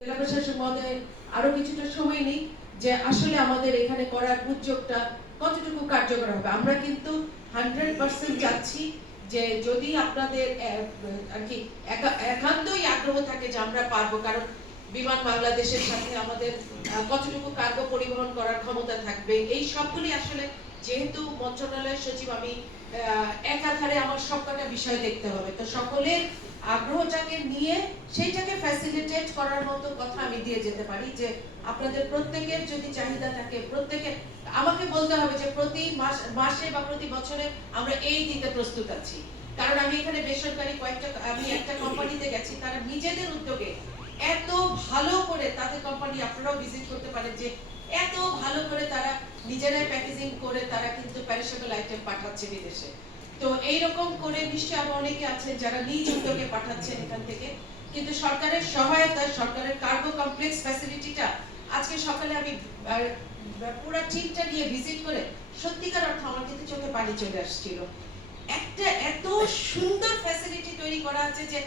জেলা প্রশাসক মহোদয় আরো কিছুটা সময় নিই যে আসলে আমাদের এখানে করার উদ্যোগটা কতটুকু কার্যকর হবে। আমরা কিন্তু 100% চাচ্ছি যে যদি আপনাদের আর কি একান্তই আগ্রহ থাকে যে আমরা পারবো, কারণ বিমান বাংলাদেশের সাথে আমাদের কতটুকু কার্গো পরিবহন করার ক্ষমতা থাকবে, এই সবগুলি আসলে যেহেতু মন্ত্রণালয়ের সচিব আমি একাধারে আমার সবকটা বিষয় দেখতে হবে, তো সকলের আগ্রহটাকে নিয়ে সেইটাকে ফ্যাসিলিটেট করার মতো কথা আমি দিয়ে যেতে পারি যে আপনাদের প্রত্যেকের যদি চাহিদা থাকে, প্রত্যেকের আমাকে বলতে হবে যে প্রতি মাসে বা প্রতি বছরে আমরা এই দিতে প্রস্তুত আছি। কারণ আমি এখানে বেসরকারি আমি একটা কোম্পানিতে গেছি, তারা নিজেদের উদ্যোগে এত ভালো করে, তাদের কোম্পানি আপনারাও ভিজিট করতে পারেন, যে এত ভালো করে তারা নিজেরাই প্যাকেজিং করে তারা কিন্তু পেরিশেবল আইটেম পাঠাচ্ছে বিদেশে। তো এইরকম করে নিশ্চয়ই আরো অনেকে আছেন যারা নিজ উদ্যোগে পাঠাচ্ছেন এখান থেকে, কিন্তু সরকারের সহায়তায় সরকারের কার্গো কমপ্লেক্স ফ্যাসিলিটিটা আজকে সকালে আমি পুরো টিমটা নিয়ে ভিজিট করে সত্যিকার অর্থে আমার কিন্তু চোখে পানি চলে আসছিল। একটা এত সুন্দর ফ্যাসিলিটি তৈরি করা আছে যে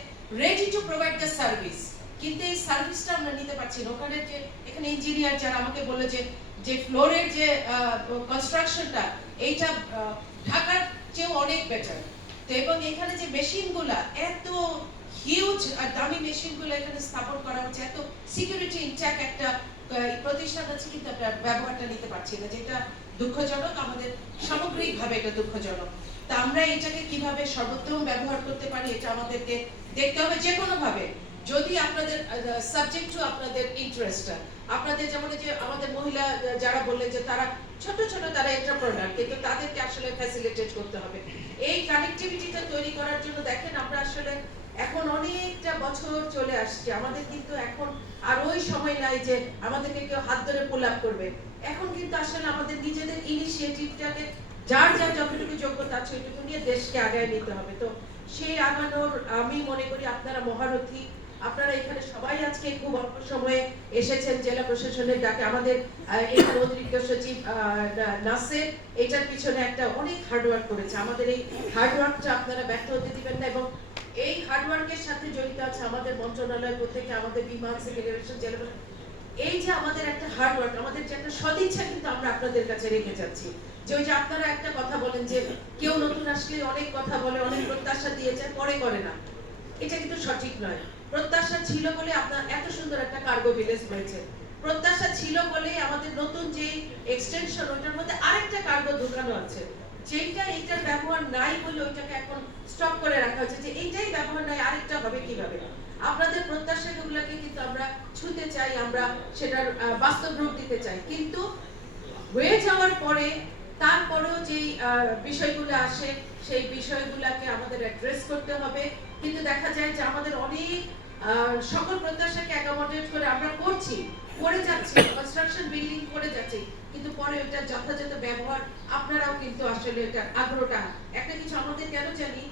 ready to provide the service, কিন্তু এই সার্ভিসটা আমরা নিতে পারছি না। ওখানে যে এখানে ইঞ্জিনিয়ার যারা আমাকে বললো যে যে ফ্লোরের যে কনস্ট্রাকশনটা এইটা ঢাকার চেয়েও অনেক বেটার। তো এবং এখানে যে মেশিনগুলা এত হিউজ আর দামি মেশিনগুলো এখানে স্থাপন করা হচ্ছে, এত সিকিউরিটি ইনট্যাক একটা প্রতিষ্ঠান আছে, কিন্তু আমরা ব্যবহারটা নিতে পারছি না, যেটা দুঃখজনক। আমাদের সামগ্রিকভাবে এটা দুঃখজনক। তা আমরা এটাকে কিভাবে সর্বোত্তম ব্যবহার করতে পারি এটা আমাদেরকে দেখতে হবে যে কোনো ভাবে। যদি আপনাদের সাবজেক্ট টু আপনাদের ইন্টারেস্টটা, আপনাদের যেমন যে আমাদের মহিলা যারা বললেন যে তারা ছোট ছোট তারা এন্টারপ্রেনার, কিন্তু তাদেরকে আসলে ফ্যাসিলিটেট করতে হবে এই কানেক্টিভিটিটা তৈরি করার জন্য। দেখেন আমরা আসলে এখন অনেকটা বছর চলে আসছে, আমাদের কিন্তু এখন আর ওই সময় নাই যে আমাদেরকে কেউ হাত ধরে পুল আপ করবে। এখন কিন্তু আসলে আমাদের নিজেদের ইনিশিয়েটিভটাকে যার যার যতটুকু যোগ্যতা আছে ওইটুকু নিয়ে দেশকে আগায় নিতে হবে। তো সেই আগানোর আমি মনে করি আপনারা মহারথী। আপনারা এখানে সবাই আজকে খুব অল্প সময়ে এসেছেন জেলা প্রশাসনের ডাকে। আমাদের এখানে অতিরিক্ত সচিব নাসের এটার পিছনে একটা অনেক হার্ডওয়ার্ক করেছে। আমাদের এই হার্ডওয়ার্কটা আপনারা ব্যর্থ হতে দিবেন না, এবং এই হার্ডওয়ার্কের সাথে জড়িত আছে আমাদের মন্ত্রণালয় প্রত্যেকে, আমাদের বিমান সেক্রেটারি জেলা, এই যে আমাদের একটা হার্ডওয়ার্ক, আমাদের যে একটা সদিচ্ছা কিন্তু আমরা আপনাদের কাছে রেখে যাচ্ছি। যে ওই যে আপনারা একটা কথা বলেন যে কেউ নতুন আসলে অনেক কথা বলে, অনেক প্রত্যাশা দিয়ে যায়, পরে করে না, এটা কিন্তু সঠিক নয়। প্রত্যাশা ছিল বলে আপনার এত সুন্দর একটা কার্গো ভিলেজ হয়েছে, প্রত্যাশা ছিল বলে আমাদের নতুন যে এক্সটেনশন ওইটার মধ্যে আরেকটা কার্গো ঢোকানো আছে, যেটা এইটার ব্যবহার নাই বলে ওইটাকে এখন স্টপ করে রাখা হচ্ছে, যে এইটাই ব্যবহার নাই আরেকটা হবে কিভাবে। আপনাদের প্রত্যাশাগুলোকে কিন্তু আমরা ছুঁতে চাই, আমরা সেটার বাস্তব রূপ দিতে চাই, কিন্তু হয়ে যাওয়ার পরে তারপরেও যে বিষয়গুলো আসে সেই বিষয়গুলোকে আমাদের অ্যাড্রেস করতে হবে। কিন্তু দেখা যায় যে আমাদের অনেক সকল প্রত্যাশাকে অ্যাকোমোডেট করে আমরা করছি, করে যাচ্ছি, কনস্ট্রাকশন বিল্ডিং করে যাচ্ছি, কিন্তু পরে ওইটা যথাযথ ব্যবহার আপনারাও কিন্তু আসলে এটা আগ্রহটা একটা কিছু আমাদের কেন জানি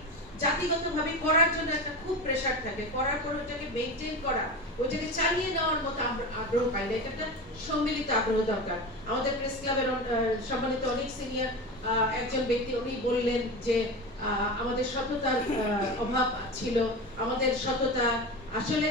জাতিগতভাবে করার জন্য একটা খুব প্রেসার থাকে, করার পর ওইটাকে মেইনটেইন করা, ওইটাকে চালিয়ে নেওয়ার মতো আমরা আগ্রহ পাই না। এটা একটা সম্মিলিত আগ্রহ দরকার। আমাদের প্রেস ক্লাবের সম্মানিত অনেক সিনিয়র একজন ব্যক্তি উনি বললেন যে আমাদের সততার অভাব ছিল, আমাদের সততা আসলে